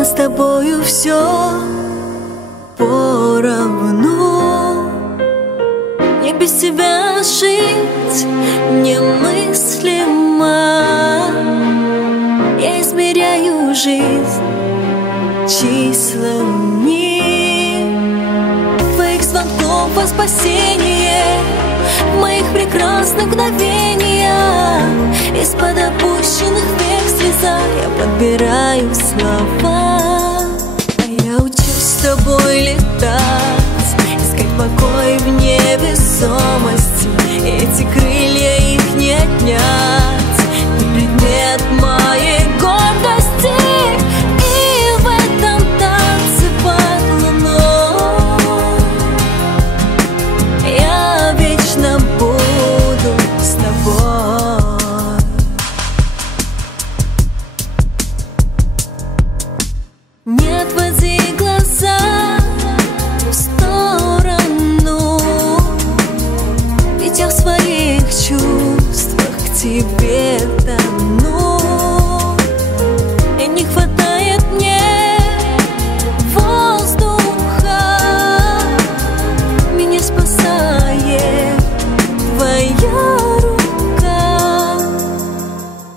нас с тобою все поровну. Мне без тебя жить немыслимо. Я измеряю жизнь числами твоих звонков во спасение, в моих прекрасных мгновениях. Из-под опущенных век слеза я подбираю слова. Я учусь с тобой летать, искать покой в невесомости. Эти крылья, их не отнять, не предмет моей гордости. И в этом танце под луной я вечно буду с тобой. Не отводи глаза в сторону, ведь я в своих чувствах к тебе тону. И не хватает мне воздуха, меня спасает твоя рука.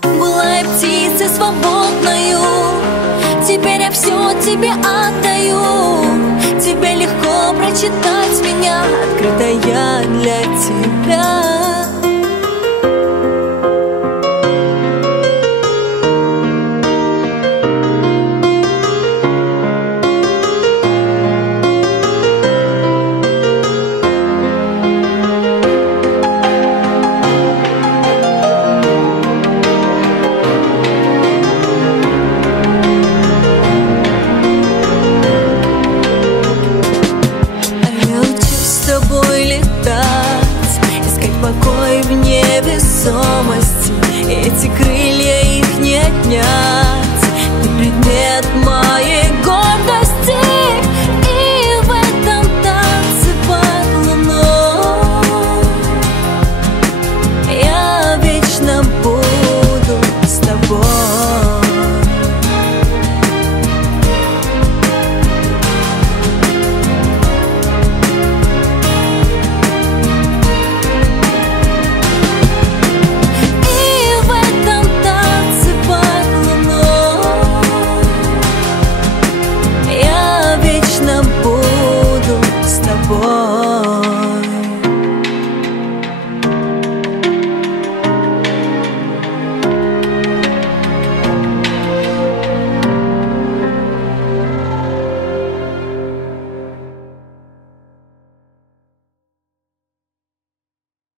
Была я птицей свободною, теперь я все тебе отдаю. Тебе легко прочитать меня, открытая для тебя.